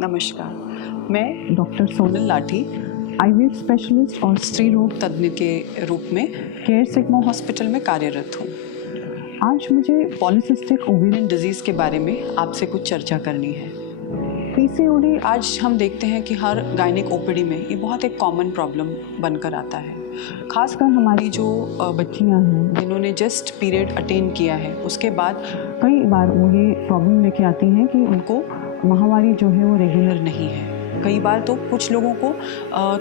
नमस्कार, मैं डॉक्टर सोनल लाठी आईवीएफ स्पेशलिस्ट और स्त्री रोग तज्ञ के रूप में केयर सिग्मा हॉस्पिटल में कार्यरत हूँ। आज मुझे पॉलीसिस्टिक ओवेरियन डिजीज़ के बारे में आपसे कुछ चर्चा करनी है। पीसीओडी आज हम देखते हैं कि हर गायनिक ओपीडी में ये बहुत एक कॉमन प्रॉब्लम बनकर आता है। खासकर हमारी जो बच्चियां हैं जिन्होंने जस्ट पीरियड अटेन किया है, उसके बाद कई बार वो ये प्रॉब्लम लेके आती हैं कि उनको माहवारी जो है वो रेगुलर नहीं है। कई बार तो कुछ लोगों को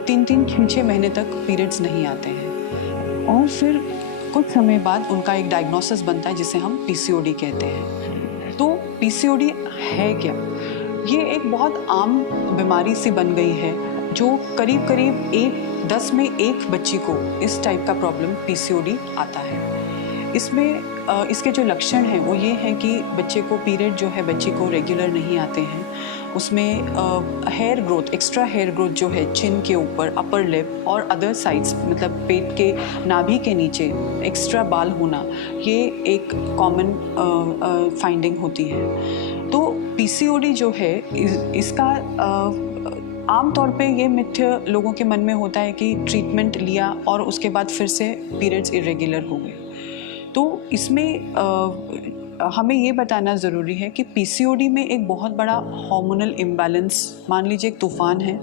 3-3, 6-6 महीने तक पीरियड्स नहीं आते हैं और फिर कुछ समय बाद उनका एक डायग्नोसिस बनता है जिसे हम पीसीओडी कहते हैं। तो पीसीओडी है क्या? ये एक बहुत आम बीमारी सी बन गई है जो करीब 10 में 1 बच्ची को इस टाइप का प्रॉब्लम पीसीओडी आता है। इसमें इसके जो लक्षण हैं वो ये हैं कि बच्चे को पीरियड जो है बच्ची को रेगुलर नहीं आते हैं। उसमें hair growth, extra hair growth जो है चिन के ऊपर, अपर लिप और अदर साइड्स मतलब पेट के नाभि के नीचे एक्स्ट्रा बाल होना, ये एक कॉमन फाइंडिंग होती है। तो पीसीओडी जो है इसका आम तौर पे ये मिथ्य लोगों के मन में होता है कि ट्रीटमेंट लिया और उसके बाद फिर से पीरियड्स इरेगुलर हो गए। तो इसमें हमें ये बताना ज़रूरी है कि पीसीओडी में एक बहुत बड़ा हार्मोनल इम्बैलेंस, मान लीजिए एक तूफ़ान है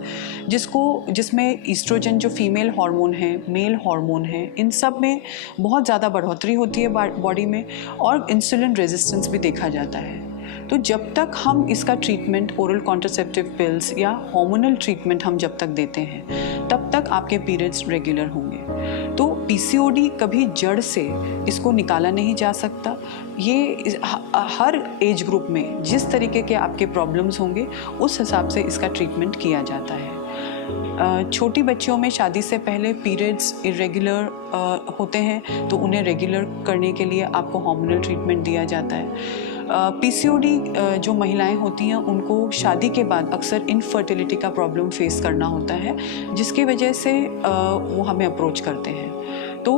जिसमें ईस्ट्रोजन जो फीमेल हार्मोन है, मेल हार्मोन है, इन सब में बहुत ज़्यादा बढ़ोतरी होती है बॉडी में और इंसुलिन रेजिस्टेंस भी देखा जाता है। तो जब तक हम इसका ट्रीटमेंट ओरल कॉन्ट्रासेप्टिव पिल्स या हार्मोनल ट्रीटमेंट हम जब तक देते हैं तब तक आपके पीरियड्स रेगुलर होंगे। तो पीसीओडी कभी जड़ से इसको निकाला नहीं जा सकता। ये हर एज ग्रुप में जिस तरीके के आपके प्रॉब्लम्स होंगे उस हिसाब से इसका ट्रीटमेंट किया जाता है। छोटी बच्चियों में शादी से पहले पीरियड्स इरेगुलर होते हैं तो उन्हें रेगुलर करने के लिए आपको हार्मोनल ट्रीटमेंट दिया जाता है। पीसीओडी जो महिलाएं होती हैं उनको शादी के बाद अक्सर इनफर्टिलिटी का प्रॉब्लम फेस करना होता है जिसकी वजह से वो हमें अप्रोच करते हैं। तो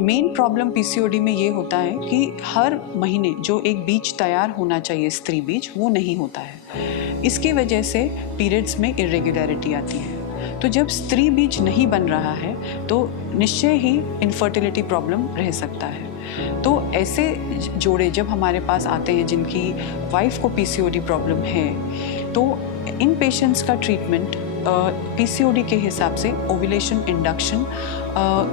मेन प्रॉब्लम पीसीओडी में ये होता है कि हर महीने जो एक बीज तैयार होना चाहिए, स्त्री बीज, वो नहीं होता है। इसकी वजह से पीरियड्स में इरेगुलरिटी आती है। तो जब स्त्री बीज नहीं बन रहा है तो निश्चय ही इनफर्टिलिटी प्रॉब्लम रह सकता है। तो ऐसे जोड़े जब हमारे पास आते हैं जिनकी वाइफ को पीसीओडी प्रॉब्लम है तो इन पेशेंट्स का ट्रीटमेंट पीसीओडी के हिसाब से ओव्यूलेशन इंडक्शन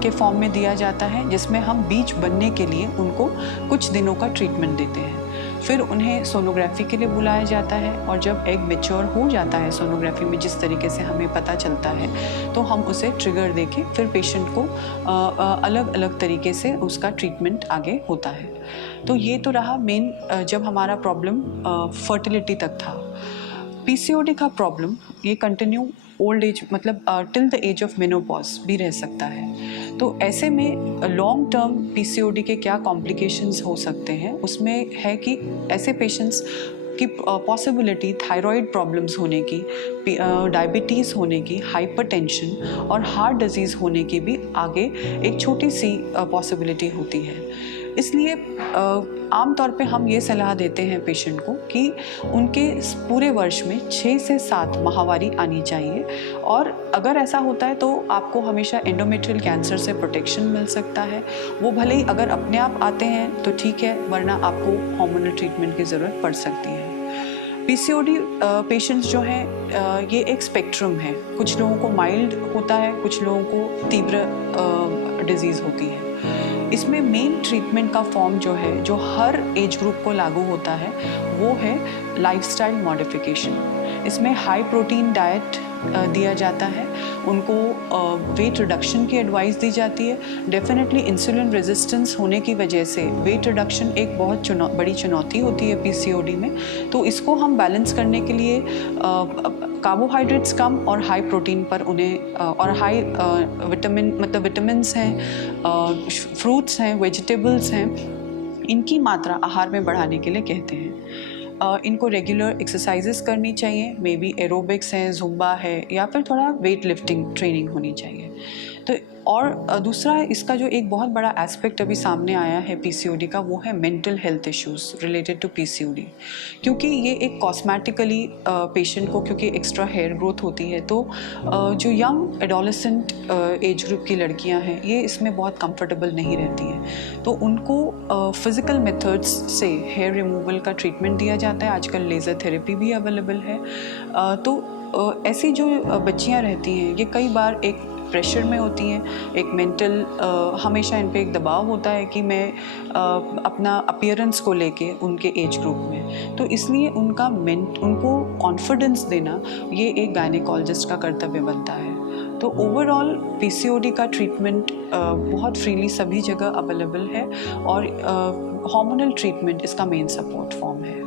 के फॉर्म में दिया जाता है, जिसमें हम बीज बनने के लिए उनको कुछ दिनों का ट्रीटमेंट देते हैं। फिर उन्हें सोनोग्राफी के लिए बुलाया जाता है और जब एग मैच्योर हो जाता है सोनोग्राफी में जिस तरीके से हमें पता चलता है तो हम उसे ट्रिगर देके फिर पेशेंट को अलग अलग तरीके से उसका ट्रीटमेंट आगे होता है। तो ये तो रहा मेन जब हमारा प्रॉब्लम फर्टिलिटी तक था। पीसीओडी का प्रॉब्लम ये कंटिन्यू ओल्ड एज मतलब till the age of menopause भी रह सकता है। तो ऐसे में लॉन्ग टर्म पीसीओडी के क्या कॉम्प्लिकेशंस हो सकते हैं, उसमें है कि ऐसे पेशेंट्स की पॉसिबिलिटी थायराइड प्रॉब्लम्स होने की, डायबिटीज़ होने की, हाइपरटेंशन और हार्ट डिजीज़ होने की भी आगे एक छोटी सी पॉसिबिलिटी होती है। इसलिए आमतौर पे हम ये सलाह देते हैं पेशेंट को कि उनके पूरे वर्ष में 6 से 7 माहवारी आनी चाहिए और अगर ऐसा होता है तो आपको हमेशा एंडोमेट्रियल कैंसर से प्रोटेक्शन मिल सकता है। वो भले ही अगर अपने आप आते हैं तो ठीक है, वरना आपको हार्मोनल ट्रीटमेंट की ज़रूरत पड़ सकती है। पीसीओडी पेशेंट्स जो हैं ये एक स्पेक्ट्रम है। कुछ लोगों को माइल्ड होता है, कुछ लोगों को तीव्र डिजीज़ होती है। इसमें मेन ट्रीटमेंट का फॉर्म जो है जो हर एज ग्रुप को लागू होता है वो है लाइफस्टाइल मॉडिफिकेशन। इसमें हाई प्रोटीन डाइट दिया जाता है, उनको वेट रिडक्शन की एडवाइस दी जाती है। डेफिनेटली इंसुलिन रेजिस्टेंस होने की वजह से वेट रिडक्शन एक बहुत बड़ी चुनौती होती है पीसीओडी में। तो इसको हम बैलेंस करने के लिए कार्बोहाइड्रेट्स कम और हाई प्रोटीन पर उन्हें और हाई विटामिन्स हैं, फ्रूट्स हैं, वेजिटेबल्स हैं, इनकी मात्रा आहार में बढ़ाने के लिए कहते हैं। इनको रेगुलर एक्सरसाइजेस करनी चाहिए, मे बी एरोबिक्स है, जुम्बा है या फिर थोड़ा वेट लिफ्टिंग ट्रेनिंग होनी चाहिए। तो और दूसरा इसका जो एक बहुत बड़ा एस्पेक्ट अभी सामने आया है पीसीओडी का, वो है mental health issues related to PCOD. क्योंकि ये एक कॉस्मेटिकली पेशेंट को, क्योंकि एक्स्ट्रा हेयर ग्रोथ होती है, तो जो यंग एडोलेसेंट एज ग्रुप की लड़कियां हैं ये इसमें बहुत कंफर्टेबल नहीं रहती हैं, तो उनको फिज़िकल मेथड्स से हेयर रिमूवल का ट्रीटमेंट दिया जाता है। आजकल लेज़र थेरेपी भी अवेलेबल है। तो ऐसी जो बच्चियां रहती हैं ये कई बार एक प्रेशर में होती हैं, एक मेंटल हमेशा इन पे एक दबाव होता है कि मैं अपना अपीयरेंस को लेके उनके एज ग्रुप में, तो इसलिए उनको कॉन्फिडेंस देना ये एक गायनेकोलॉजिस्ट का कर्तव्य बनता है। तो ओवरऑल पीसीओडी का ट्रीटमेंट बहुत फ्रीली सभी जगह अवेलेबल है और हार्मोनल ट्रीटमेंट इसका मेन सपोर्ट फॉर्म है।